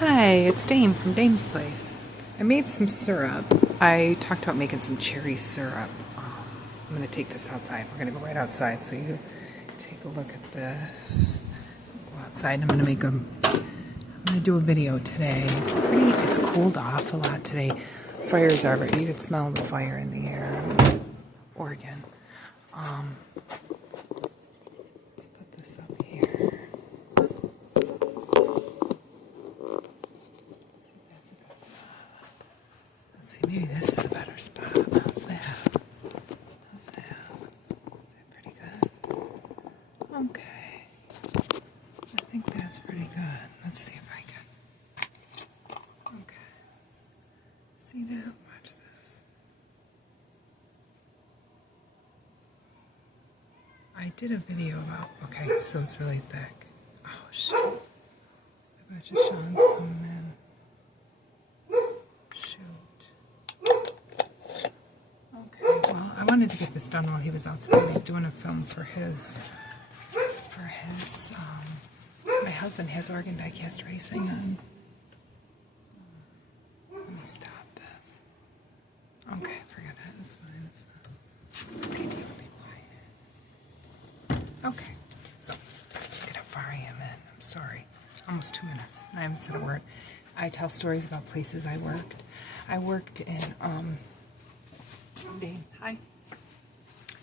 Hi, it's Dame from Dame's Place. I made some syrup. I talked about making some cherry syrup. I'm going to take this outside. We're going to go right outside so you take a look at this. Go outside and I'm going to do a video today. It's cooled off a lot today. Fires are, you can smell the fire in the air. Oregon. Let's put this up here. Let's see, maybe this is a better spot. How's that? How's that? Is that pretty good? Okay. I think that's pretty good. Let's see if I can. Okay. See that? Watch this. I did a video about, okay, so it's really thick. Oh, shoot. I bet you Sean's coming in. Well, I wanted to get this done while he was outside. He's doing a film for his, my husband has Oregon Diecast Racing on. Let me stop this. Okay, forget it. It's fine. It's not. Okay, be quiet. Okay, so, look at how far I am in. I'm sorry. Almost 2 minutes, and I haven't said a word. I tell stories about places I worked. I worked in, Dane, hi.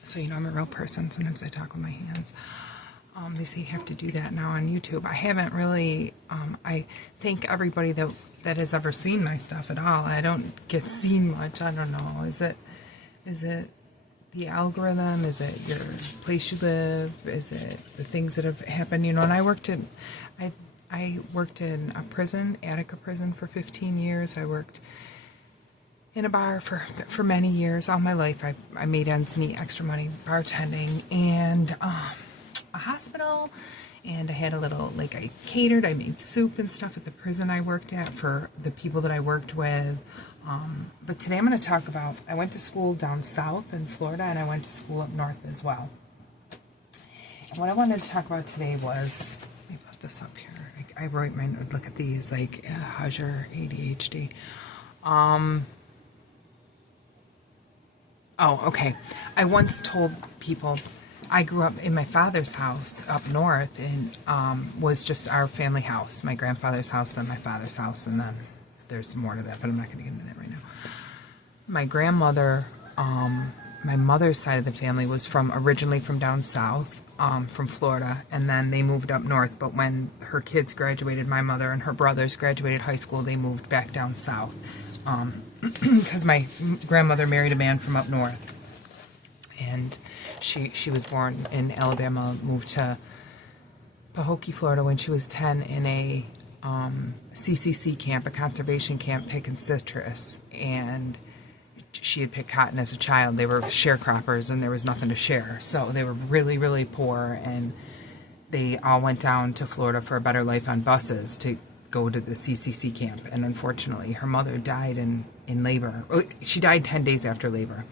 So you know I'm a real person. Sometimes I talk with my hands. They say you have to do that now on YouTube. I haven't really. I thank everybody that has ever seen my stuff at all. I don't get seen much. I don't know. Is it the algorithm? Is it your place you live? Is it the things that have happened? You know. And I worked in a prison, Attica prison, for 15 years. I worked in a bar for many years. All my life I made ends meet, extra money, bartending, and a hospital, and I had a little, I catered, I made soup and stuff at the prison I worked at for the people that I worked with. But today I'm going to talk about, I went to school down south in Florida, and I went to school up north as well. And what I wanted to talk about today was, let me put this up here. I wrote my note, look at these, how's your ADHD? Oh, okay. I once told people I grew up in my father's house up north, and was just our family house. My grandfather's house, then my father's house, and then there's more to that, but I'm not going to get into that right now. My grandmother, my mother's side of the family was originally from down south, from Florida, and then they moved up north. But when her kids graduated, my mother and her brothers graduated high school, they moved back down south. Because my grandmother married a man from up north, and she was born in Alabama, moved to Pahokee, Florida when she was 10 in a CCC camp, a conservation camp, picking citrus, and she had picked cotton as a child. They were sharecroppers, and there was nothing to share, so they were really, really poor, and they all went down to Florida for a better life on buses to go to the CCC camp, and unfortunately her mother died in labor. She died 10 days after labor.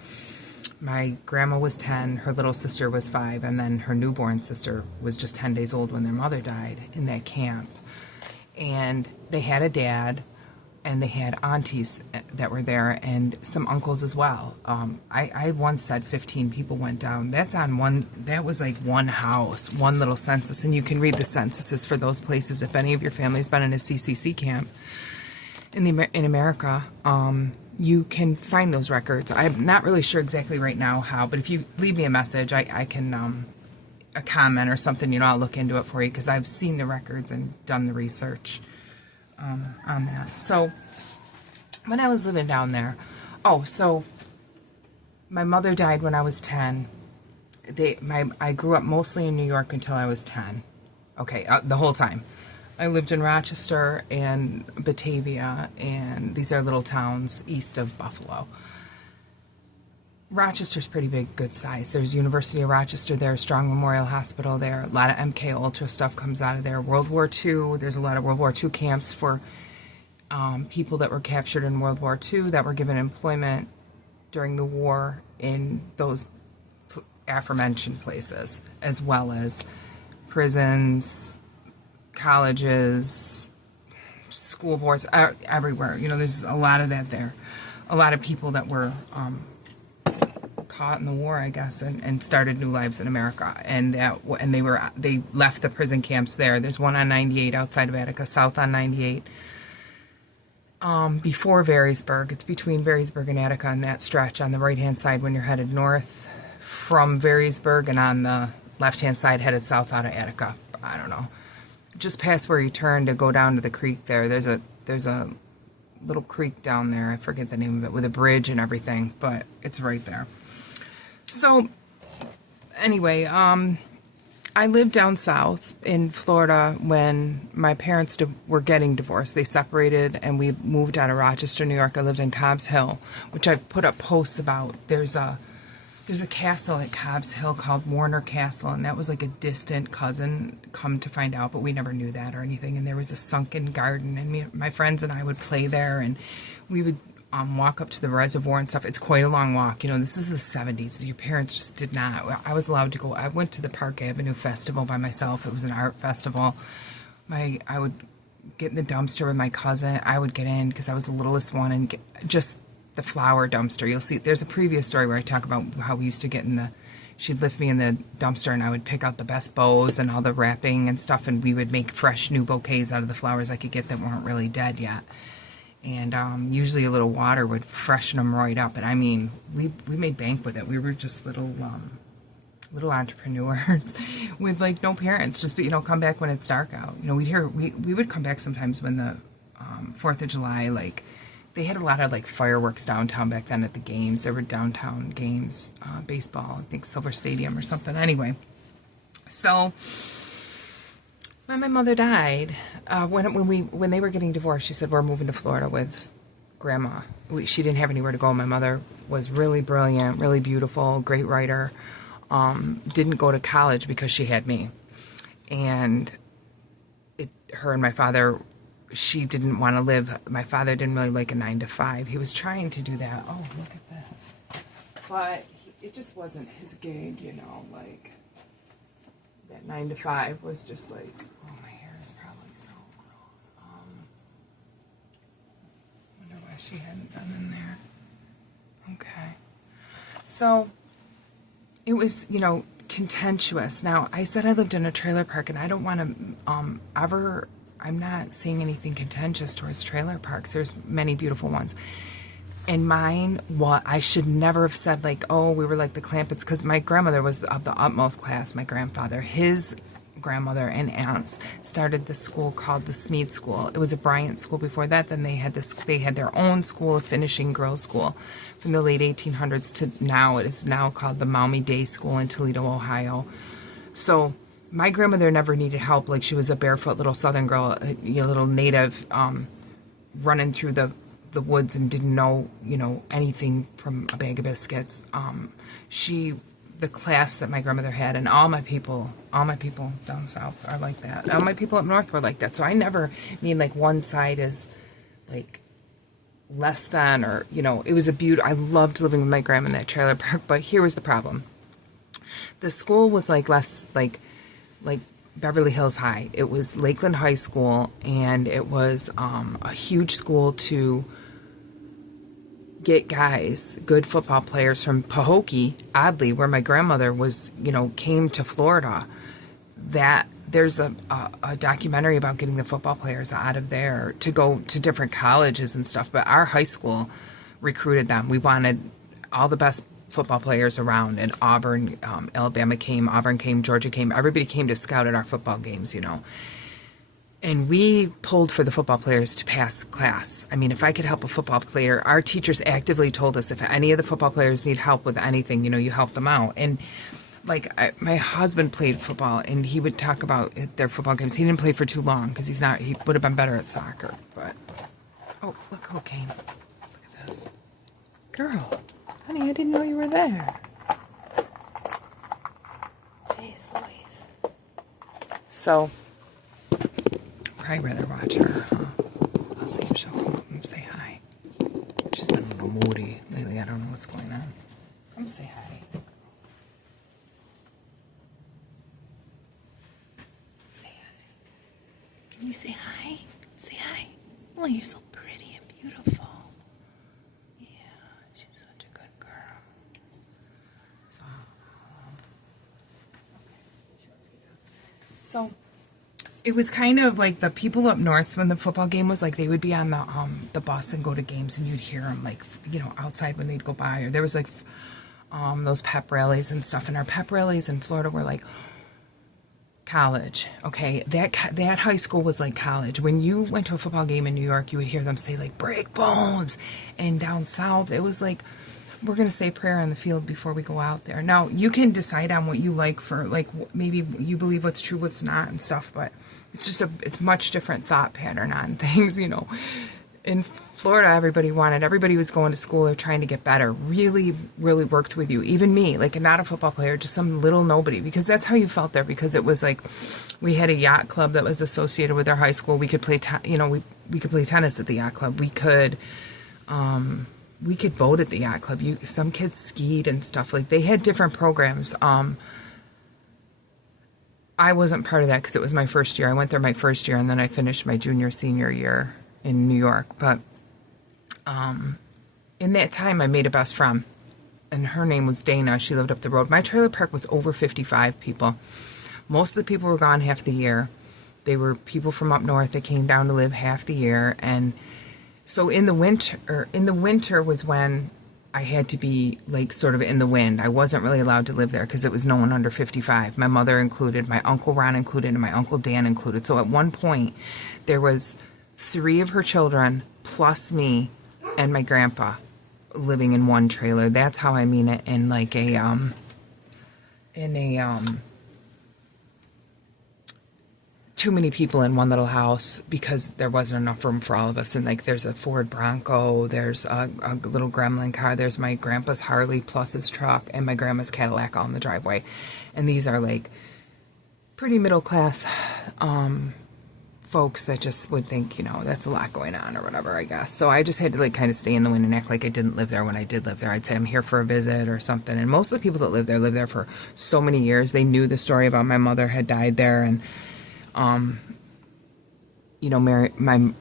My grandma was 10, her little sister was 5, and then her newborn sister was just 10 days old when their mother died in that camp. And they had a dad, and they had aunties that were there, and some uncles as well. I once said 15 people went down. That's on one, that was like one house, one little census, and you can read the censuses for those places. If any of your family's been in a CCC camp in America, you can find those records. I'm not really sure exactly right now how, but if you leave me a message, I can, a comment or something, I'll look into it for you, because I've seen the records and done the research on that. So when I was living down there, so my mother died when I was 10. I grew up mostly in New York until I was 10. Okay, the whole time. I lived in Rochester and Batavia, and these are little towns east of Buffalo. Rochester's pretty big, good size. There's University of Rochester there, Strong Memorial Hospital there. A lot of MK Ultra stuff comes out of there. World War II, there's a lot of World War II camps for people that were captured in World War II that were given employment during the war in those aforementioned places, as well as prisons, colleges, schools. school boards everywhere. You know, there's a lot of that there. A lot of people that were caught in the war, I guess, and started new lives in America. And they left the prison camps there. There's one on 98 outside of Attica, south on 98. Before Varysburg. It's between Varysburg and Attica on that stretch on the right-hand side when you're headed north from Varysburg, and on the left-hand side headed south out of Attica. I don't know. Just past where you turn to go down to the creek there, there's a little creek down there. I forget the name of it, with a bridge and everything, but it's right there. So, anyway, I lived down south in Florida when my parents were getting divorced. They separated and we moved out of Rochester, New York. I lived in Cobbs Hill, which I've put up posts about. There's a castle at Cobbs Hill called Warner Castle, and that was like a distant cousin, come to find out, but we never knew that or anything. And there was a sunken garden, and my friends and I would play there, and we would walk up to the reservoir and stuff. It's quite a long walk. You know, this is the 70s. Your parents just did not. I was allowed to go. I went to the Park Avenue Festival by myself. It was an art festival. I would get in the dumpster with my cousin. I would get in because I was the littlest one, and just the flower dumpster. You'll see, there's a previous story where I talk about how we used to get she'd lift me in the dumpster and I would pick out the best bows and all the wrapping and stuff, and we would make fresh new bouquets out of the flowers I could get that weren't really dead yet. And usually a little water would freshen them right up. And I mean, we made bank with it. We were just little entrepreneurs with like no parents. Just, you know, come back when it's dark out. You know, we would come back sometimes when the 4th of July, like, they had a lot of like fireworks downtown back then at the games. There were downtown games, baseball, I think Silver Stadium or something. Anyway, so when my mother died, when they were getting divorced, she said, we're moving to Florida with Grandma. She didn't have anywhere to go. My mother was really brilliant, really beautiful, great writer. Didn't go to college because she had me. And her and my father, she didn't want to live. My father didn't really like a 9-to-5. He was trying to do that. Oh, look at this. But it just wasn't his gig, you know, like that 9-to-5 was just like, oh, my hair is probably so gross. Wonder why she hadn't been in there. Okay. So it was, you know, contentious. Now, I said I lived in a trailer park, and I don't want to I'm not saying anything contentious towards trailer parks. There's many beautiful ones. And mine, I should never have said, like, oh, we were like the Clampetts, because my grandmother was of the utmost class. My grandfather, his grandmother and aunts started this school called the Smead School. It was a Bryant school before that. Then they had their own school, a finishing girls' school, from the late 1800s to now. It is now called the Maumee Day School in Toledo, Ohio. So my grandmother never needed help. Like, she was a barefoot little Southern girl, a little native, running through the woods and didn't know, you know, anything from a bag of biscuits. The class that my grandmother had, and all my people down south are like that. All my people up north were like that. So I never mean like one side is like less than, or, you know, it was I loved living with my grandma in that trailer park. But here was the problem. The school was like less like Beverly Hills High. It was Lakeland High School, and it was a huge school to get guys, good football players from Pahokee, oddly, where my grandmother was, you know, came to Florida. That there's a documentary about getting the football players out of there to go to different colleges and stuff. But our high school recruited them. We wanted all the best football players around, and Auburn, Alabama came, Auburn came, Georgia came. Everybody came to scout at our football games, you know. And we pulled for the football players to pass class. I mean, if I could help a football player, our teachers actively told us if any of the football players need help with anything, you know, you help them out. And like, my husband played football, and he would talk about their football games. He didn't play for too long because he would have been better at soccer. But, oh, look who came. Look at this. Girl, honey, I didn't know you were there. Jeez Louise. So, probably rather watch her, huh? I'll see if she'll come up and say hi. She's been a little moody lately. I don't know what's going on. Come say hi. Say hi. Can you say hi? Say hi. Emily, you're so pretty and beautiful. Yeah, she's such a good girl. So, so it was kind of like the people up north when the football game was like they would be on the bus and go to games and you'd hear them like outside when they'd go by, or there was like those pep rallies and stuff, and our pep rallies in Florida were like college. Okay, that high school was like college. When you went to a football game in New York, you would hear them say like break bones, and down south it was like we're going to say prayer on the field before we go out there. Now you can decide on what you like for, like, maybe you believe what's true, what's not and stuff, but it's just it's much different thought pattern on things. In Florida, everybody was going to school or trying to get better, really, really worked with you. Even me, like not a football player, just some little nobody, because that's how you felt there, because it was like we had a yacht club that was associated with our high school. We could play, we could play tennis at the yacht club. We could boat at the yacht club. Some kids skied and stuff. Like they had different programs. I wasn't part of that because it was my first year. I went there my first year, and then I finished my senior year in New York. But in that time, I made a best friend, and her name was Dana. She lived up the road. My trailer park was over 55 people. Most of the people were gone half the year. They were people from up north that came down to live half the year. And so in the winter was when I had to be like sort of in the wind. I wasn't really allowed to live there because it was no one under 55. My mother included, my Uncle Ron included, and my Uncle Dan included. So at one point, there was 3 of her children plus me and my grandpa living in one trailer. That's how I mean it, in like too many people in one little house because there wasn't enough room for all of us. And like there's a Ford Bronco, there's a little Gremlin car, there's my grandpa's Harley plus his truck, and my grandma's Cadillac all in the driveway. And these are like pretty middle class folks that just would think, that's a lot going on or whatever, I guess. So I just had to like kind of stay in the wind and act like I didn't live there when I did live there. I'd say I'm here for a visit or something. And most of the people that lived there for so many years. They knew the story about my mother had died there, and my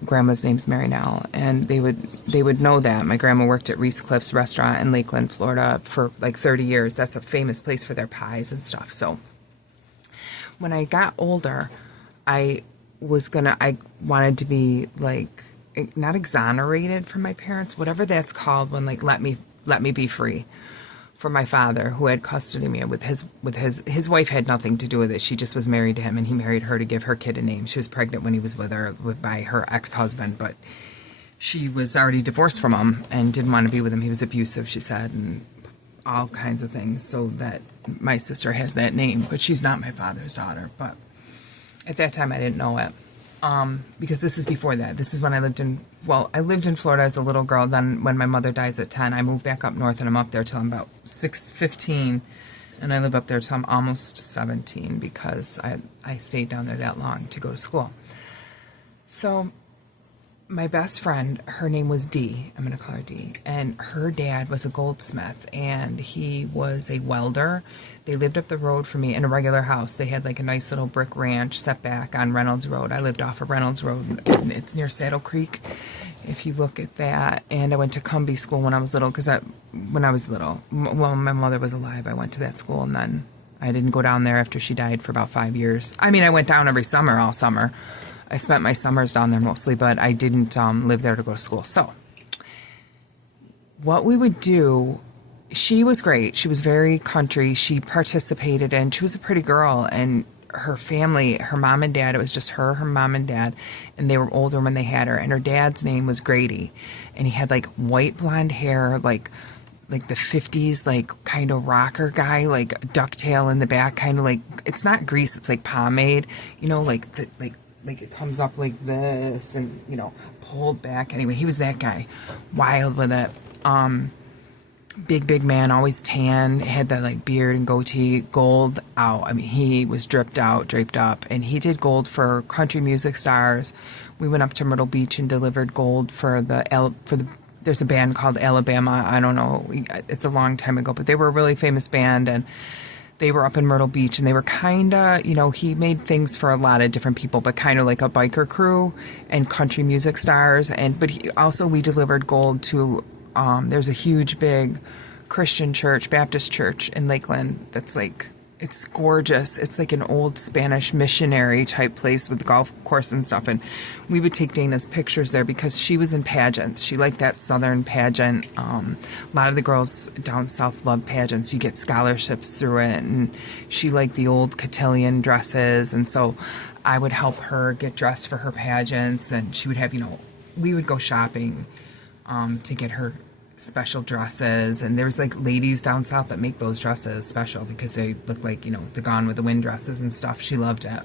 grandma's name's Mary Nell, and they would know that. My grandma worked at Reese Cliff's restaurant in Lakeland, Florida for like 30 years. That's a famous place for their pies and stuff. So when I got older, I wanted to be like, not exonerated from my parents, whatever that's called, when like let me be free from my father, who had custody of me. With his wife had nothing to do with it. She just was married to him, and he married her to give her kid a name. She was pregnant when he was with her by her ex-husband, but she was already divorced from him and didn't want to be with him. He was abusive, she said, and all kinds of things. So that my sister has that name, but she's not my father's daughter. But at that time, I didn't know it. Because this is before that. This is when I lived in Florida as a little girl. Then when my mother dies at 10, I moved back up north, and I'm up there till I'm about 15, and I live up there till I'm almost 17 because I stayed down there that long to go to school. So my best friend, her name was Dee. I'm going to call her Dee. And her dad was a goldsmith, and he was a welder. They lived up the road from me in a regular house. They had like a nice little brick ranch set back on Reynolds Road. I lived off of Reynolds Road, and it's near Saddle Creek, if you look at that. And I went to Cumbie School when I was little, when I was little, well, my mother was alive, I went to that school, and then I didn't go down there after she died for about 5 years. I mean, I went down every summer, all summer. I spent my summers down there mostly, but I didn't live there to go to school. So what we would do, she was great. She was very country. She participated, and she was a pretty girl. And her family, her mom and dad, it was just her mom and dad, and they were older when they had her. And her dad's name was Grady, and he had like white blonde hair, like the 50s, like kind of rocker guy, like ducktail in the back, kind of like, it's not grease, it's like pomade, like it comes up like this and, pulled back. Anyway, he was that guy. Wild with it. Big man, always tan, had that like beard and goatee, gold out. I mean, he was draped up, and he did gold for country music stars. We went up to Myrtle Beach and delivered gold for there's a band called Alabama. I don't know. It's a long time ago, but they were a really famous band, and they were up in Myrtle Beach, and they were kind of, he made things for a lot of different people, but kind of like a biker crew and country music stars. We delivered gold to, there's a huge, big Christian church, Baptist church in Lakeland that's like, it's gorgeous. It's like an old Spanish missionary type place with the golf course and stuff. And we would take Dana's pictures there because she was in pageants. She liked that Southern pageant. A lot of the girls down south love pageants. You get scholarships through it. And she liked the old cotillion dresses. And so I would help her get dressed for her pageants. And she would have, we would go shopping to get her special dresses, and there's like ladies down south that make those dresses special because they look like, the Gone with the Wind dresses and stuff. She loved it.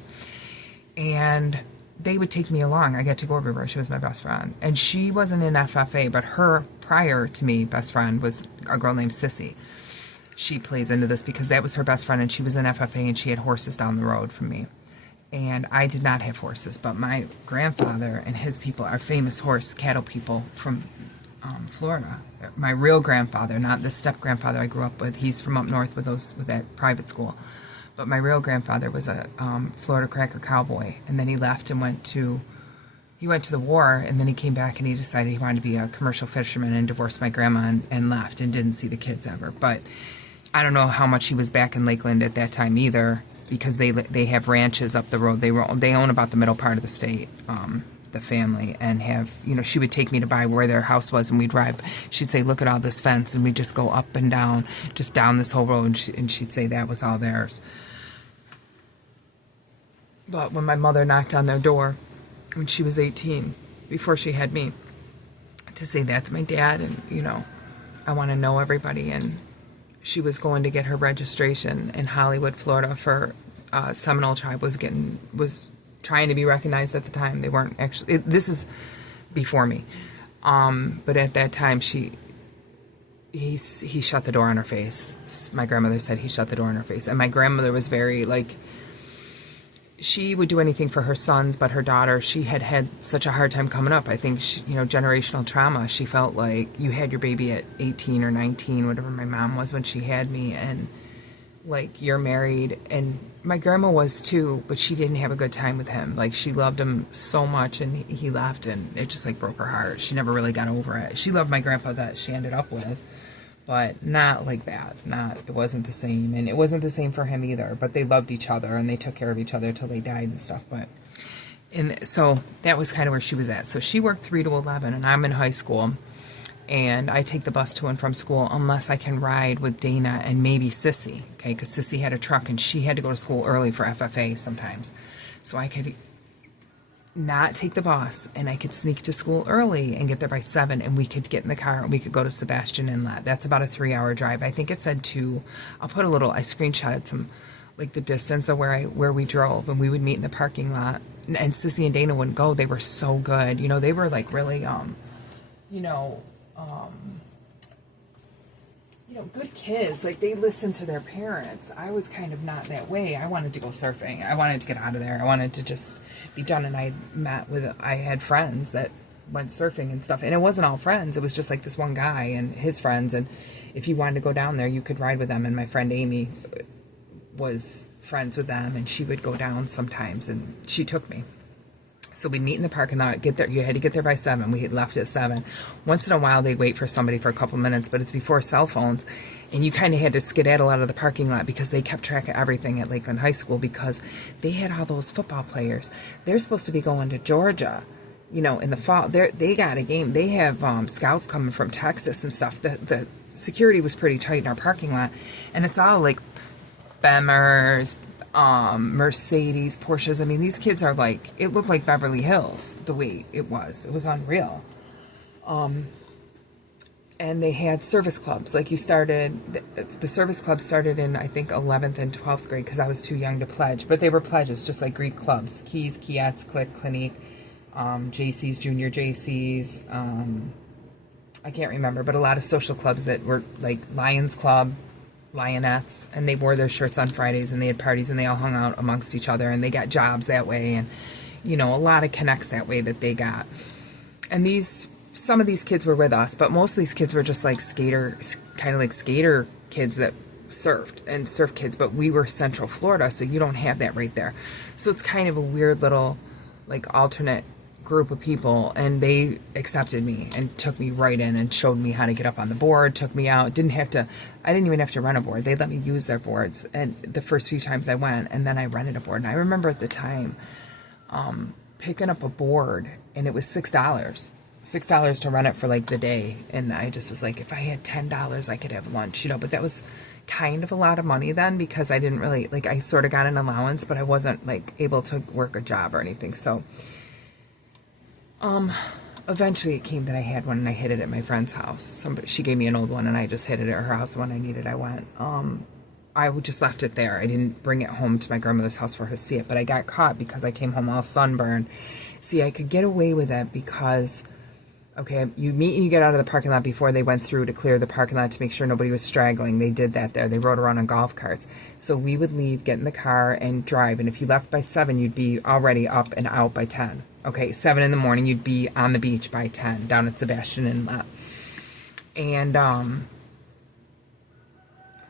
And they would take me along. I got to go everywhere. She was my best friend. And she wasn't in FFA, but her prior to me best friend was a girl named Sissy. She plays into this because that was her best friend, and she was in FFA, and she had horses down the road from me. And I did not have horses, but my grandfather and his people are famous cattle people from Florida. My real grandfather, not the step grandfather I grew up with. He's from up north with that private school. But my real grandfather was a Florida Cracker cowboy, and then he left and went to the war, and then he came back and he decided he wanted to be a commercial fisherman and divorced my grandma and left and didn't see the kids ever. But I don't know how much he was back in Lakeland at that time either, because they have ranches up the road. They own about the middle part of the state. The family, and have, she would take me to buy where their house was, and we'd drive. She'd say, look at all this fence, and we'd just go up and down, just down this whole road, and she'd say that was all theirs. But when my mother knocked on their door when she was 18, before she had me, to say that's my dad, and I want to know everybody, and she was going to get her registration in Hollywood, Florida for Seminole Tribe was trying to be recognized at the time. They weren't actually. This is before me, but at that time he shut the door on her face. My grandmother said he shut the door on her face, and my grandmother was very she would do anything for her sons, but her daughter, she had such a hard time coming up. I think generational trauma. She felt like you had your baby at 18 or 19, whatever my mom was when she had me, and you're married. And my grandma was too, but she didn't have a good time with him. She loved him so much, and he left, and it just broke her heart. She never really got over it. She loved my grandpa that she ended up with, but not like that. It wasn't the same, and it wasn't the same for him either. But they loved each other, and they took care of each other till they died and stuff. And so that was kind of where she was at. So she worked 3 to 11, and I'm in high school. And I take the bus to and from school unless I can ride with Dana and maybe Sissy, okay? Because Sissy had a truck, and she had to go to school early for FFA sometimes. So I could not take the bus, and I could sneak to school early and get there by 7, and we could get in the car, and we could go to Sebastian Inlet. That's about a 3-hour drive. I think it said 2. I screenshotted some, the distance of where we drove, and we would meet in the parking lot. And Sissy and Dana wouldn't go. They were so good. They were, really, good kids. They listened to their parents. I was kind of not that way. I wanted to go surfing. I wanted to get out of there. I wanted to just be done. And I had friends that went surfing and stuff. And it wasn't all friends. It was just this one guy and his friends. And if you wanted to go down there, you could ride with them. And my friend Amy was friends with them, and she would go down sometimes, and she took me. So we'd meet in the parking lot, get there. You had to get there by 7. We had left at 7. Once in a while, they'd wait for somebody for a couple minutes, but it's before cell phones. And you kind of had to skedaddle out of the parking lot because they kept track of everything at Lakeland High School because they had all those football players. They're supposed to be going to Georgia, in the fall. They got a game. They have scouts coming from Texas and stuff. The security was pretty tight in our parking lot. And it's all Bemmers, Mercedes, Porsches. I mean, these kids are it looked like Beverly Hills the way it was. It was unreal. And they had service clubs. The service club started in, I think, 11th and 12th grade because I was too young to pledge. But they were pledges, just like Greek clubs. Keys, Kiats, Click, Clinique, JC's, Junior JC's. I can't remember, but a lot of social clubs that were Lions Club, Lionettes, and they wore their shirts on Fridays, and they had parties, and they all hung out amongst each other, and they got jobs that way, and a lot of connects that way that they got. And some of these kids were with us, but most of these kids were just skater kids that surfed and surf kids, but we were Central Florida, so you don't have that right there. So it's kind of a weird little, like, alternate group of people, and they accepted me and took me right in and showed me how to get up on the board, took me out. I didn't even have to rent a board. They let me use their boards, and the first few times I went, and then I rented a board. And I remember at the time picking up a board, and it was $6 to rent it for like the day. And I just was like, if I had $10 I could have lunch, but that was kind of a lot of money then, because I didn't really, like, I sort of got an allowance, but I wasn't like able to work a job or anything. So eventually it came that I had one, and I hid it at my friend's house. She gave me an old one, and I just hid it at her house. When I needed, I went. I just left it there. I didn't bring it home to my grandmother's house for her to see it, but I got caught because I came home all sunburned. See, I could get away with it because, okay, you meet and you get out of the parking lot before they went through to clear the parking lot to make sure nobody was straggling. They did that there. They rode around on golf carts. So we would leave, get in the car, and drive. And if you left by 7, you'd be already up and out by 10. Okay, 7 in the morning, you'd be on the beach by 10 down at Sebastian Inlet. And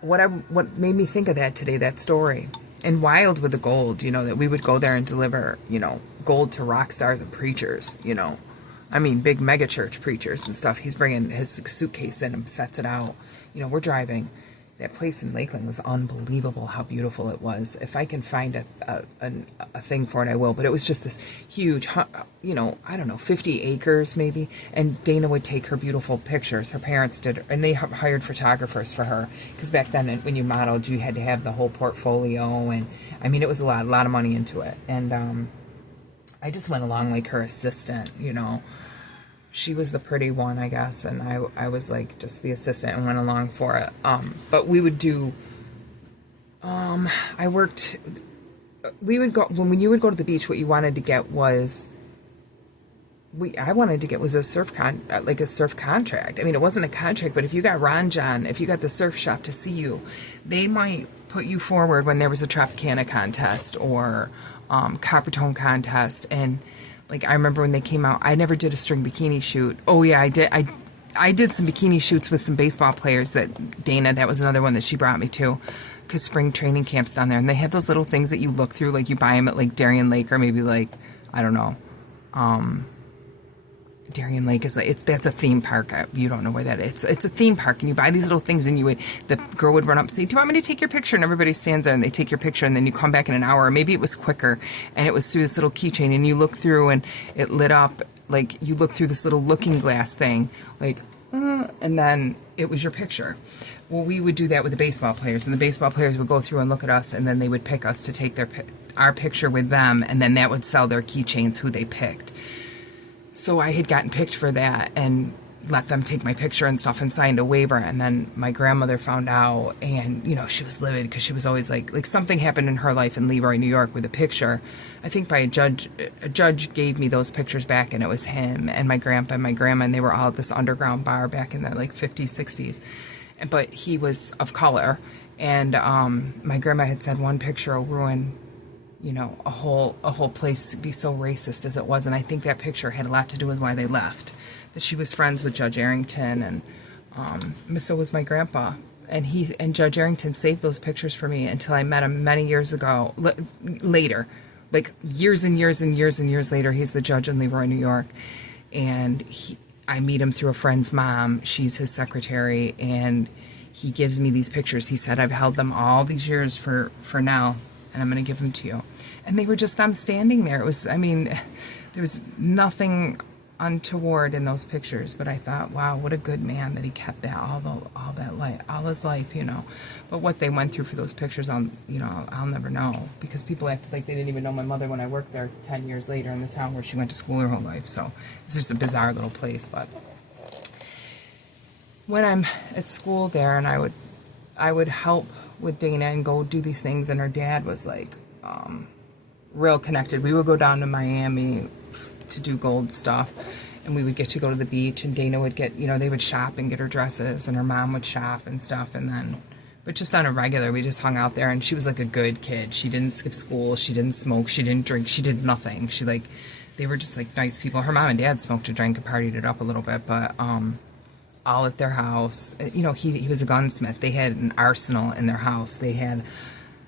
what made me think of that today, that story, and Wild with the Gold, that we would go there and deliver, gold to rock stars and preachers, I mean, big mega church preachers and stuff. He's bringing his suitcase in and sets it out. We're driving. That place in Lakeland was unbelievable how beautiful it was. If I can find a thing for it, I will. But it was just this huge, I don't know, 50 acres maybe. And Dana would take her beautiful pictures. Her parents did, and they hired photographers for her. Because back then, when you modeled, you had to have the whole portfolio. And I mean, it was a lot of money into it. And I just went along like her assistant, She was the pretty one, I guess, and I was like just the assistant and went along for it. But we would do, we would go, when you would go to the beach, what you wanted to get was, I wanted to get was a surf contract. I mean, it wasn't a contract, but if you got Ron John, if you got the surf shop to see you, they might put you forward when there was a Tropicana contest or Coppertone contest. And like, I remember when they came out, I never did a string bikini shoot. Oh yeah, I did. I did some bikini shoots with some baseball players that Dana, that was another one that she brought me to, because spring training camps down there. And they had those little things that you look through, like you buy them at like Darien Lake, or maybe like, I don't know. Darien Lake is that's a theme park. You don't know where that is. It's a theme park, and you buy these little things, and the girl would run up and say, "Do you want me to take your picture?" And everybody stands there, and they take your picture, and then you come back in an hour, or maybe it was quicker, and it was through this little keychain, and you look through, and it lit up, like you look through this little looking glass thing, like, and then it was your picture. Well, we would do that with the baseball players, and the baseball players would go through and look at us, and then they would pick us to take our picture with them, and then that would sell their keychains who they picked. So I had gotten picked for that and let them take my picture and stuff and signed a waiver. And then my grandmother found out, and, she was livid because she was always like something happened in her life in Leroy, New York with a picture. I think by a judge gave me those pictures back, and it was him and my grandpa and my grandma, and they were all at this underground bar back in the 50s, 60s. But he was of color. And my grandma had said one picture will ruin a whole place be so racist as it was. And I think that picture had a lot to do with why they left. That she was friends with Judge Arrington, and so was my grandpa. And Judge Arrington saved those pictures for me until I met him many years ago, later, like years and years and years and years later. He's the judge in Leroy, New York. And I meet him through a friend's mom. She's his secretary, and he gives me these pictures. He said, "I've held them all these years for now, and I'm going to give them to you." And they were just them standing there. It was, there was nothing untoward in those pictures, but I thought, wow, what a good man that he kept that all his life, But what they went through for those pictures, I'll never know, because people acted like they didn't even know my mother when I worked there 10 years later in the town where she went to school her whole life. So it's just a bizarre little place. But when I'm at school there, and I would help with Dana and go do these things, and her dad was like real connected. We would go down to Miami to do gold stuff, and we would get to go to the beach, and Dana would get, they would shop and get her dresses, and her mom would shop and stuff, but just on a regular, we just hung out there. And she was like a good kid. She didn't skip school, she didn't smoke, she didn't drink, she did nothing. They were just like nice people. Her mom and dad smoked and drank and partied it up a little bit, but all at their house. You know, he was a gunsmith. They had an arsenal in their house. They had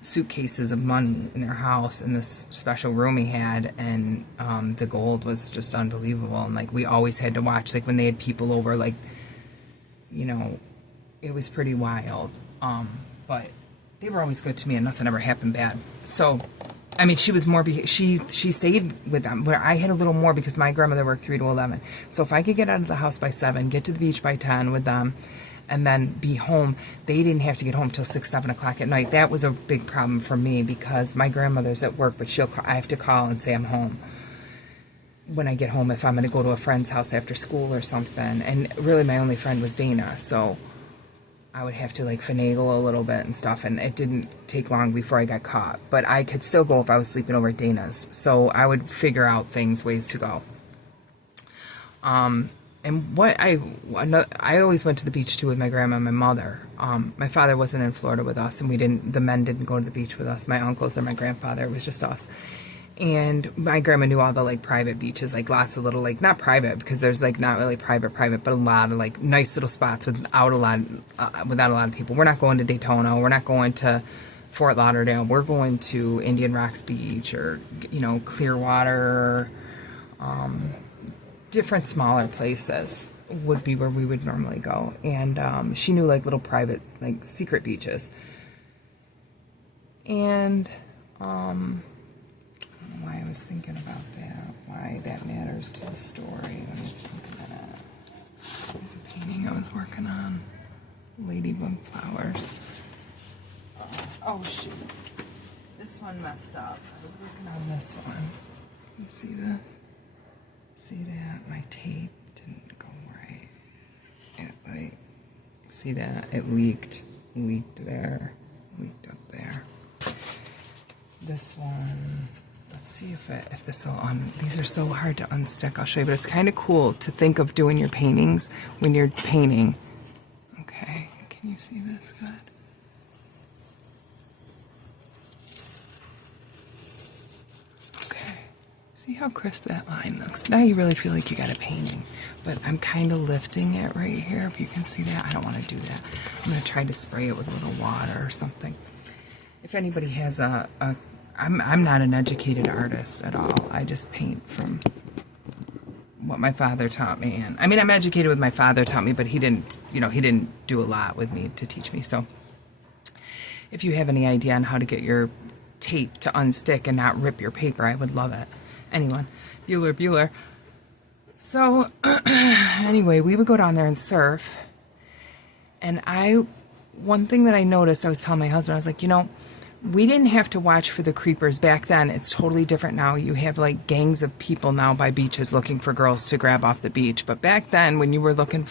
suitcases of money in their house in this special room he had, and the gold was just unbelievable. And like we always had to watch, like when they had people over, like, you know, it was pretty wild. But they were always good to me, and nothing ever happened bad. So I mean, she was more, she stayed with them, where I had a little more because my grandmother worked 3 to 11. So if I could get out of the house by 7, get to the beach by 10 with them, and then be home, they didn't have to get home till 6, 7 o'clock at night. That was a big problem for me because my grandmother's at work, but I have to call and say I'm home when I get home if I'm going to go to a friend's house after school or something. And really my only friend was Dana, so I would have to like finagle a little bit and stuff, and it didn't take long before I got caught. But I could still go if I was sleeping over at Dana's, so I would figure out ways to go. And what I always went to the beach too with my grandma and my mother. My father wasn't in Florida with us, and the men didn't go to the beach with us. My uncles or my grandfather, it was just us. And my grandma knew all the like private beaches, like lots of little, like not private because there's like not really private, but a lot of like nice little spots without a lot of people. We're not going to Daytona. We're not going to Fort Lauderdale. We're going to Indian Rocks Beach or, you know, Clearwater. Different smaller places would be where we would normally go. And she knew like little private, like secret beaches. And I don't know why I was thinking about that, why that matters to the story. Let me think a minute. There's a painting I was working on. Ladybug flowers. Oh shoot. This one messed up. I was working on this one. You see this? See that? My tape didn't go right. It like, see that? It leaked there, leaked up there. This one, let's see if this will these are so hard to unstick. I'll show you, but it's kind of cool to think of doing your paintings when you're painting. Okay, can you see this good? See how crisp that line looks? Now you really feel like you got a painting, but I'm kind of lifting it right here. If you can see that, I don't want to do that. I'm going to try to spray it with a little water or something. If anybody has I'm not an educated artist at all. I just paint from what my father taught me. And I mean, I'm educated with my father taught me, but he didn't do a lot with me to teach me. So if you have any idea on how to get your tape to unstick and not rip your paper, I would love it. Anyone, Bueller. So, anyway, we would go down there and surf. And one thing that I noticed, I was telling my husband, I was like, you know, we didn't have to watch for the creepers back then. It's totally different now. You have like gangs of people now by beaches looking for girls to grab off the beach. But back then, when you were looking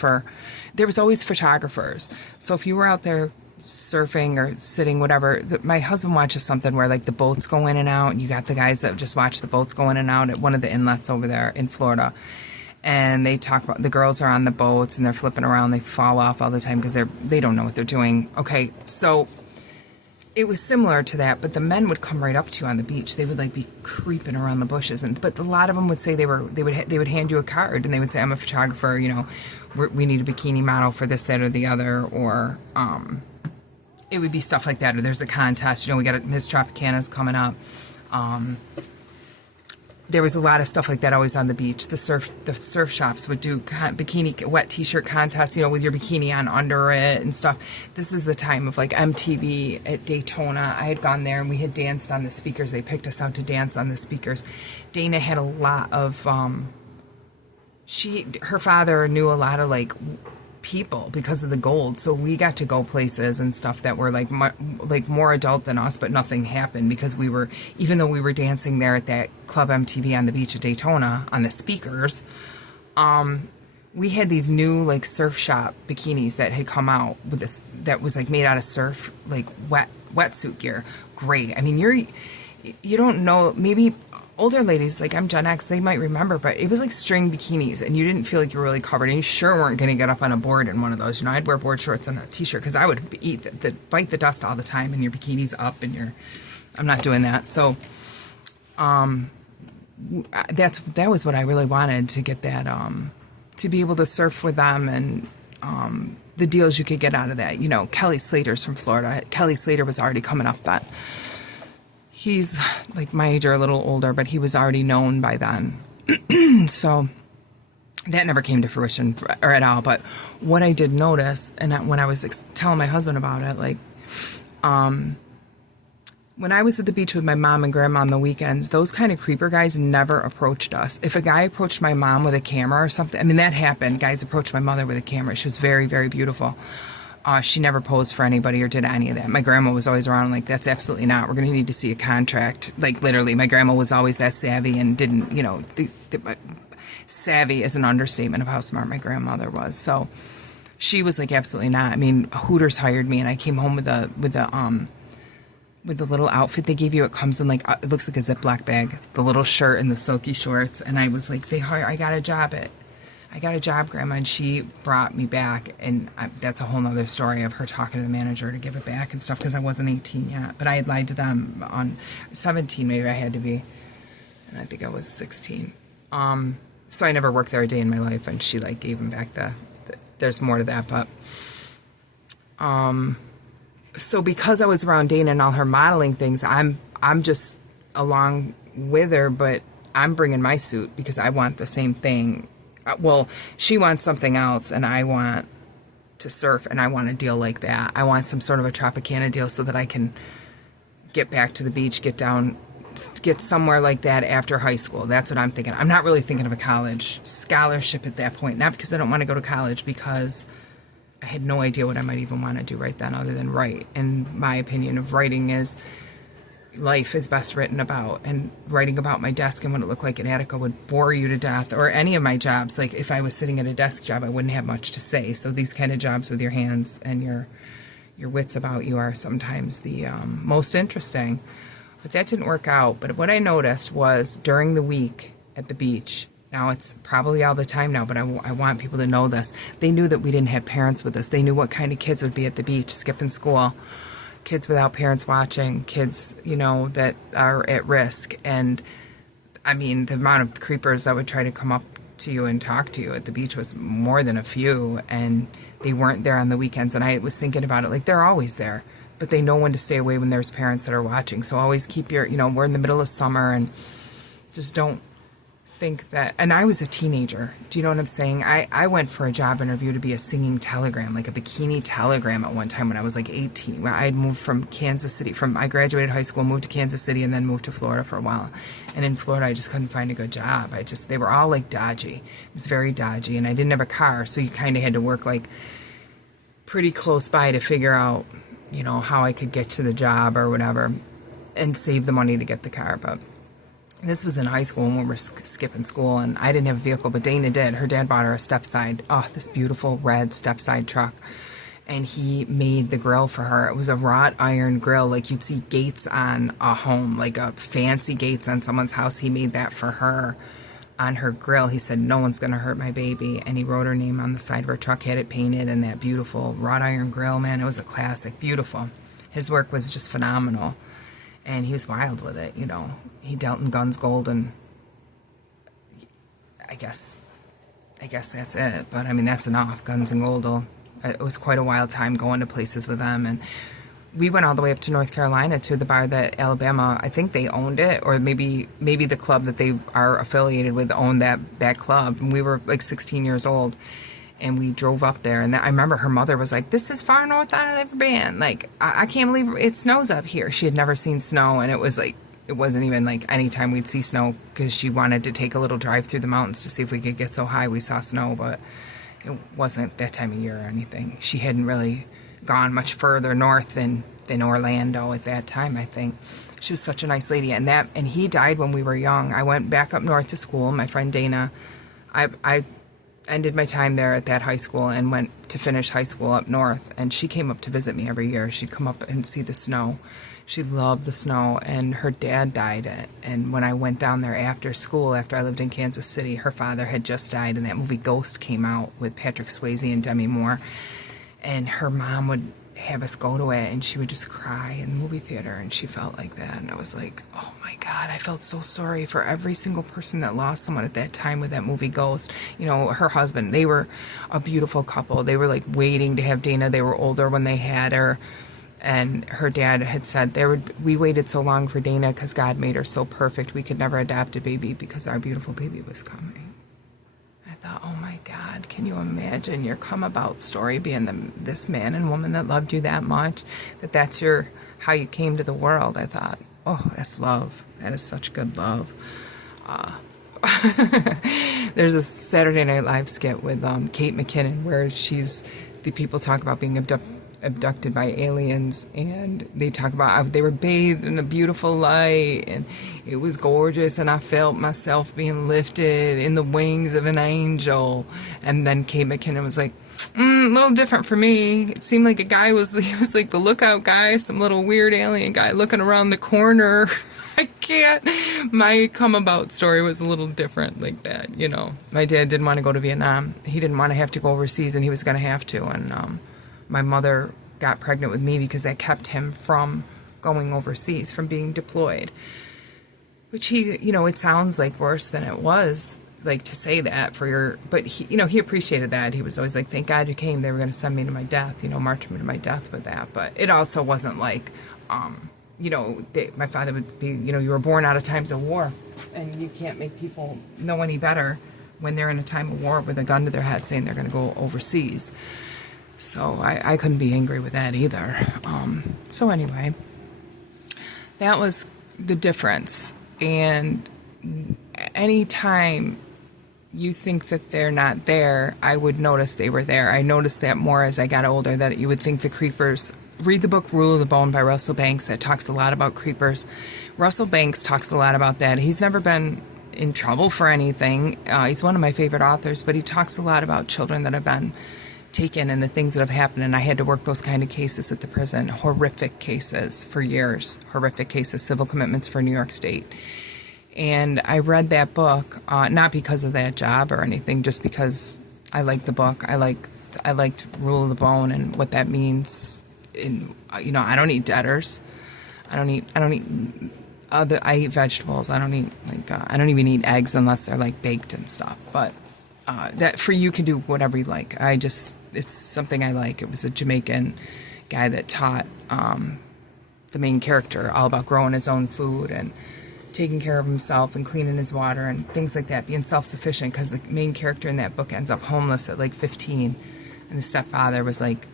there was always photographers. So if you were out there surfing or sitting, whatever, my husband watches something where like the boats go in and out, and you got the guys that just watch the boats go in and out at one of the inlets over there in Florida, and they talk about the girls are on the boats and they're flipping around, they fall off all the time because they don't know what they're doing. Okay, so it was similar to that, but the men would come right up to you on the beach. They would like be creeping around the bushes, but a lot of them would say they would hand you a card, and they would say, I'm a photographer, you know, we need a bikini model for this, that, or the other, or it would be stuff like that, or there's a contest, you know, we got Miss Tropicana's coming up. There was a lot of stuff like that always on the beach. The surf shops would do bikini, wet t-shirt contests, you know, with your bikini on under it and stuff. This is the time of like MTV at Daytona. I had gone there and we had danced on the speakers. They picked us out to dance on the speakers. Dana had a lot of, her father knew a lot of like people because of the gold, so we got to go places and stuff that were like more adult than us, but nothing happened because even though we were dancing there at that Club MTV on the beach at Daytona on the speakers, we had these new like surf shop bikinis that had come out with this that was like made out of surf like wetsuit gear. Great. I mean, you don't know, maybe older ladies, like I'm Gen X, they might remember, but it was like string bikinis, and you didn't feel like you were really covered, and you sure weren't going to get up on a board in one of those. You know, I'd wear board shorts and a t-shirt because I would bite the dust all the time, and your bikini's up, and I'm not doing that. So, that was what I really wanted, to get that, to be able to surf with them, and the deals you could get out of that. You know, Kelly Slater's from Florida. Kelly Slater was already coming up then. He's like my age or a little older, but he was already known by then. So that never came to fruition or at all. But what I did notice, and when I was telling my husband about it, like, when I was at the beach with my mom and grandma on the weekends, those kind of creeper guys never approached us. If a guy approached my mom with a camera or something, I mean, that happened. Guys approached my mother with a camera. She was very, very beautiful. She never posed for anybody or did any of that. My grandma was always around like, that's absolutely not. We're going to need to see a contract. Like, literally, my grandma was always that savvy and didn't, you know, savvy is an understatement of how smart my grandmother was. So she was like, absolutely not. I mean, Hooters hired me, and I came home with the little outfit they gave you. It comes in like, it looks like a Ziploc bag, the little shirt and the silky shorts. And I was like, I got a job, Grandma. And she brought me back. And that's a whole nother story of her talking to the manager to give it back and stuff, because I wasn't 18 yet. But I had lied to them on 17, maybe I had to be. And I think I was 16. So I never worked there a day in my life. And she like gave him back there's more to that. But, so because I was around Dana and all her modeling things, I'm just along with her, but I'm bringing my suit because I want the same thing. Well, she wants something else, and I want to surf, and I want a deal like that. I want some sort of a Tropicana deal so that I can get back to the beach, get somewhere like that after high school. That's what I'm thinking. I'm not really thinking of a college scholarship at that point, not because I don't want to go to college, because I had no idea what I might even want to do right then other than write. And my opinion of writing is life is best written about. And writing about my desk and what it looked like in Attica would bore you to death. Or any of my jobs. Like if I was sitting at a desk job, I wouldn't have much to say. So these kind of jobs with your hands and your wits about you are sometimes the most interesting. But that didn't work out. But what I noticed was during the week at the beach, now it's probably all the time now, but I want people to know this. They knew that we didn't have parents with us. They knew what kind of kids would be at the beach, skipping school. Kids without parents watching, kids, you know, that are at risk. And, I mean, the amount of creepers that would try to come up to you and talk to you at the beach was more than a few. And they weren't there on the weekends. And I was thinking about it, like, they're always there. But they know when to stay away when there's parents that are watching. So always keep your, you know, we're in the middle of summer, and just don't think that. And I was a teenager. Do you know what I'm saying? I went for a job interview to be a singing telegram, like a bikini telegram at one time when I was like 18. I'd moved from Kansas City. I graduated high school, moved to Kansas City, and then moved to Florida for a while. And in Florida, I just couldn't find a good job. They were all like dodgy. It was very dodgy. And I didn't have a car, so you kind of had to work like pretty close by to figure out, you know, how I could get to the job or whatever and save the money to get the car. But this was in high school when we were skipping school, and I didn't have a vehicle, but Dana did. Her dad bought her a stepside, this beautiful red stepside truck, and he made the grill for her. It was a wrought iron grill, like you'd see gates on a home, like a fancy gates on someone's house. He made that for her on her grill. He said, no one's going to hurt my baby, and he wrote her name on the side of her truck, had it painted, and that beautiful wrought iron grill, man, it was a classic, beautiful. His work was just phenomenal. And he was wild with it, you know. He dealt in guns, gold, and I guess that's it. But, I mean, that's enough. Guns and gold. It was quite a wild time going to places with them. And we went all the way up to North Carolina to the bar that Alabama, I think they owned it. Or maybe the club that they are affiliated with owned that club. And we were like 16 years old. And we drove up there, and I remember her mother was like, this is far north I've ever been. Like, I can't believe it snows up here. She had never seen snow, and it was like, it wasn't even like any time we'd see snow, because she wanted to take a little drive through the mountains to see if we could get so high we saw snow, but it wasn't that time of year or anything. She hadn't really gone much further north than Orlando at that time, I think. She was such a nice lady, and he died when we were young. I went back up north to school. My friend Dana, I ended my time there at that high school and went to finish high school up north, and she came up to visit me every year. She'd come up and see the snow. She loved the snow, and her dad died, and when I went down there after school, after I lived in Kansas City, her father had just died, and that movie Ghost came out with Patrick Swayze and Demi Moore, and her mom would have us go to it, and she would just cry in the movie theater, and she felt like that. And I was like, oh my God, I felt so sorry for every single person that lost someone at that time with that movie Ghost. You know, her husband, they were a beautiful couple. They were like waiting to have Dana. They were older when they had her. And her dad had said, we waited so long for Dana because God made her so perfect. We could never adopt a baby because our beautiful baby was coming. I thought, oh my God, can you imagine your come about story being this man and woman that loved you that much, that's how you came to the world? I thought, oh, that's love. That is such good love. There's a Saturday Night Live skit with Kate McKinnon where the people talk about being abducted by aliens, and they talk about how they were bathed in a beautiful light and it was gorgeous, and I felt myself being lifted in the wings of an angel. And then Kate McKinnon was like, a little different for me. It seemed like he was like the lookout guy, some little weird alien guy looking around the corner. I can't. My come about story was a little different like that, you know. My dad didn't want to go to Vietnam. He didn't want to have to go overseas, and he was going to have to. And my mother got pregnant with me because that kept him from going overseas, from being deployed. Which it sounds like worse than it was, like to say that but he appreciated that. He was always like, thank God you came. They were going to send me to my death, march me to my death with that. But it also wasn't like, my father would be, you were born out of times of war, and you can't make people know any better when they're in a time of war with a gun to their head saying they're going to go overseas. So I couldn't be angry with that either. So anyway, that was the difference. And anytime you think that they're not there, I would notice they were there. I noticed that more as I got older, that you would think the creepers. Read the book Rule of the Bone by Russell Banks that talks a lot about creepers. Russell Banks talks a lot about that. He's never been in trouble for anything. He's one of my favorite authors, but he talks a lot about children that have been taken and the things that have happened, and I had to work those kind of cases at the prison, horrific cases for years, horrific cases, civil commitments for New York State. And I read that book, not because of that job or anything, just because I liked the book. I liked Rule of the Bone and what that means. I don't eat deaders. I eat vegetables. I don't even eat eggs unless they're like baked and stuff. But that for you can do whatever you like. It's something I like. It was a Jamaican guy that taught the main character all about growing his own food and taking care of himself and cleaning his water and things like that, being self-sufficient, because the main character in that book ends up homeless at like 15, and the stepfather was like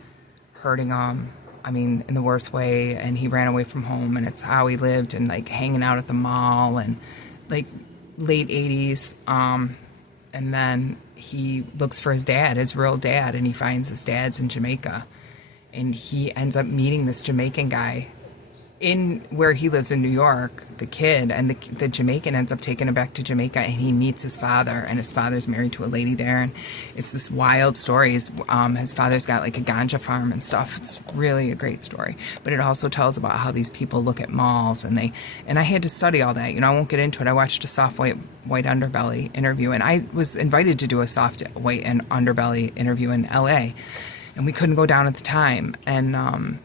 hurting him, in the worst way, and he ran away from home, and it's how he lived, and like hanging out at the mall, and like late 80s, and then he looks for his dad, his real dad, and he finds his dad's in Jamaica, and he ends up meeting this Jamaican guy in where he lives in New York, the kid, and the Jamaican ends up taking him back to Jamaica, and he meets his father, and his father's married to a lady there, and it's this wild story. His father's got like a ganja farm and stuff. It's really a great story, but it also tells about how these people look at malls, and I had to study all that. I won't get into it. I watched a soft white underbelly interview, and I was invited to do a soft white and underbelly interview in LA, and we couldn't go down at the time, and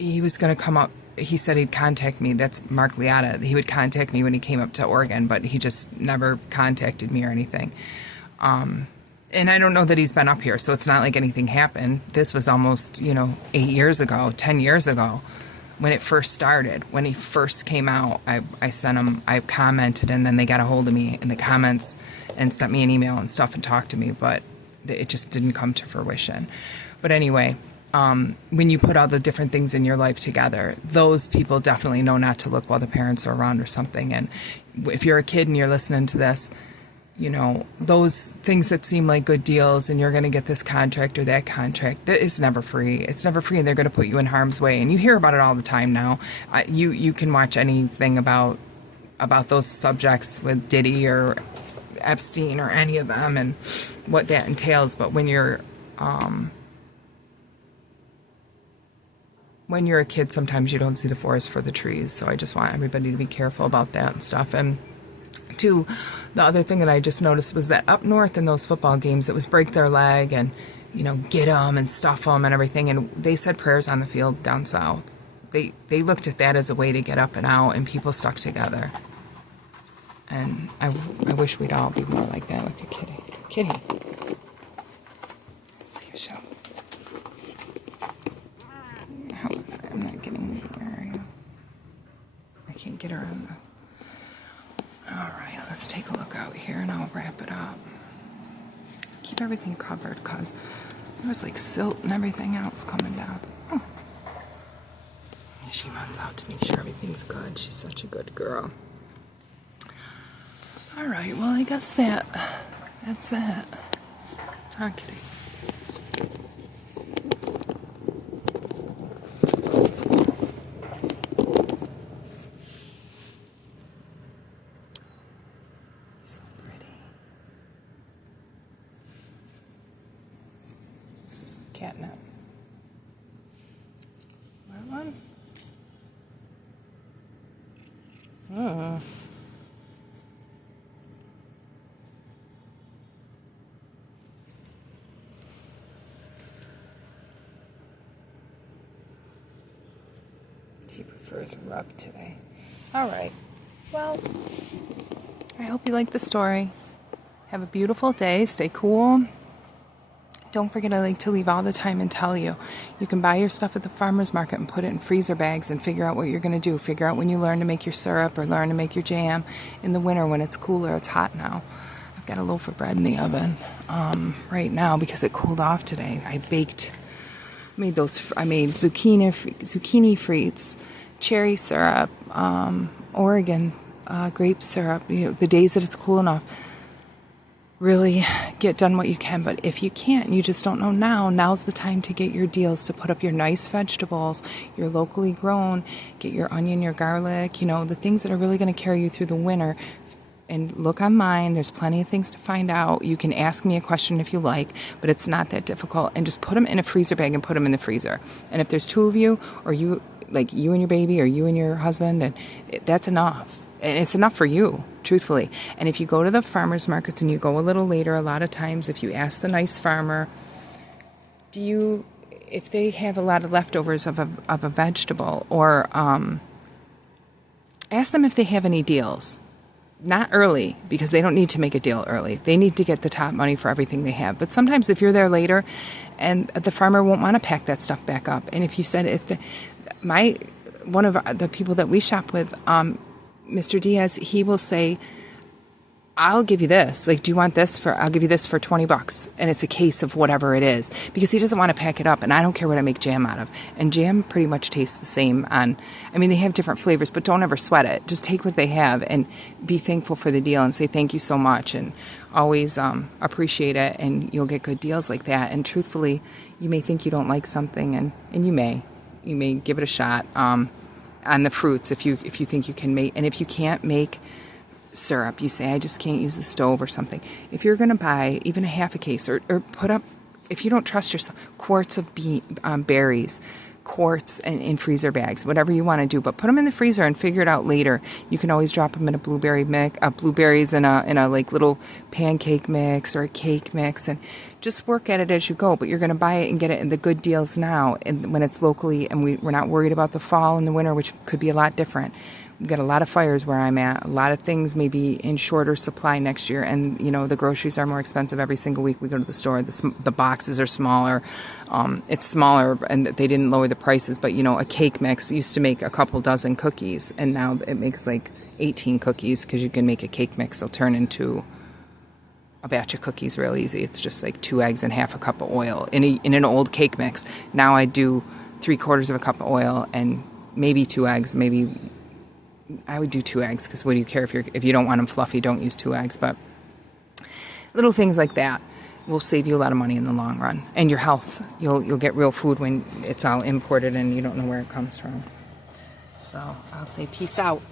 he was going to come up. He said he'd contact me. That's Mark Liotta. He would contact me when he came up to Oregon, but he just never contacted me or anything. And I don't know that he's been up here, so it's not like anything happened. This was almost, 8 years ago, 10 years ago, when it first started. When he first came out, I sent him, I commented, and then they got a hold of me in the comments and sent me an email and stuff and talked to me, but it just didn't come to fruition. But anyway, when you put all the different things in your life together, those people definitely know not to look while the parents are around or something. And if you're a kid and you're listening to this, those things that seem like good deals and you're going to get this contract or that contract, that is never free. It's never free, and they're going to put you in harm's way. And you hear about it all the time now. You can watch anything about those subjects with Diddy or Epstein or any of them and what that entails. But when you're a kid, sometimes you don't see the forest for the trees. So I just want everybody to be careful about that and stuff. And the other thing that I just noticed was that up north in those football games, it was break their leg, and get them and stuff them and everything. And they said prayers on the field down south. They looked at that as a way to get up and out, and people stuck together. And I wish we'd all be more like that. Look at Kitty. Kitty. Let's see, Michelle. I'm not getting where are you? I can't get her on this. All right, let's take a look out here, and I'll wrap it up. Keep everything covered, because there was like silt and everything else coming down. Oh. She runs out to make sure everything's good. She's such a good girl. All right, well, I guess that's it. Okay. So pretty. This is catnip. That one? Hmm. She prefers a rub today. All right. Well, I hope you like the story. Have a beautiful day. Stay cool. Don't forget, I like to leave all the time and tell you. You can buy your stuff at the farmer's market and put it in freezer bags and figure out what you're going to do. Figure out when you learn to make your syrup or learn to make your jam in the winter when it's cooler. It's hot now. I've got a loaf of bread in the oven right now because it cooled off today. I made zucchini frites, cherry syrup, Oregon grape syrup. The days that it's cool enough, really get done what you can. But if you can't, you just don't know now's the time to get your deals, to put up your nice vegetables, your locally grown, get your onion, your garlic, the things that are really going to carry you through the winter. And look online, there's plenty of things to find out. You can ask me a question if you like, but it's not that difficult. And just put them in a freezer bag and put them in the freezer. And if there's two of you, or you and your baby, or you and your husband, and that's enough. And it's enough for you, truthfully. And if you go to the farmers markets and you go a little later, a lot of times if you ask the nice farmer, if they have a lot of leftovers of a vegetable, or ask them if they have any deals. Not early, because they don't need to make a deal early. They need to get the top money for everything they have. But sometimes if you're there later, and the farmer won't want to pack that stuff back up. And if you said, one of the people that we shop with, Mr. Diaz, he will say, I'll give you this. Like, do you want this I'll give you this for $20. And it's a case of whatever it is, because he doesn't want to pack it up. And I don't care what I make jam out of. And jam pretty much tastes the same they have different flavors, but don't ever sweat it. Just take what they have and be thankful for the deal and say thank you so much, and always appreciate it, and you'll get good deals like that. And truthfully, you may think you don't like something, and you may give it a shot on the fruits if you think you can make. And if you can't make syrup, you say, I just can't use the stove or something. If you're going to buy even a half a case, or put up, if you don't trust yourself, quarts of berries, quarts in freezer bags, whatever you want to do, but put them in the freezer and figure it out later. You can always drop them in a blueberries in a like little pancake mix or a cake mix, and just work at it as you go. But you're going to buy it and get it in the good deals now, and when it's locally, and we're not worried about the fall and the winter, which could be a lot different. We've got a lot of fires where I'm at. A lot of things may be in shorter supply next year. And, the groceries are more expensive every single week we go to the store. The boxes are smaller. It's smaller, and they didn't lower the prices. But, a cake mix used to make a couple dozen cookies. And now it makes like 18 cookies, because you can make a cake mix. They'll turn into a batch of cookies real easy. It's just like 2 eggs and half a cup of oil in an old cake mix. Now I do 3/4 of a cup of oil and maybe 2 eggs, I would do 2 eggs, because what do you care if you don't want them fluffy? Don't use 2 eggs. But little things like that will save you a lot of money in the long run, and your health. You'll get real food when it's all imported and you don't know where it comes from. So I'll say peace out.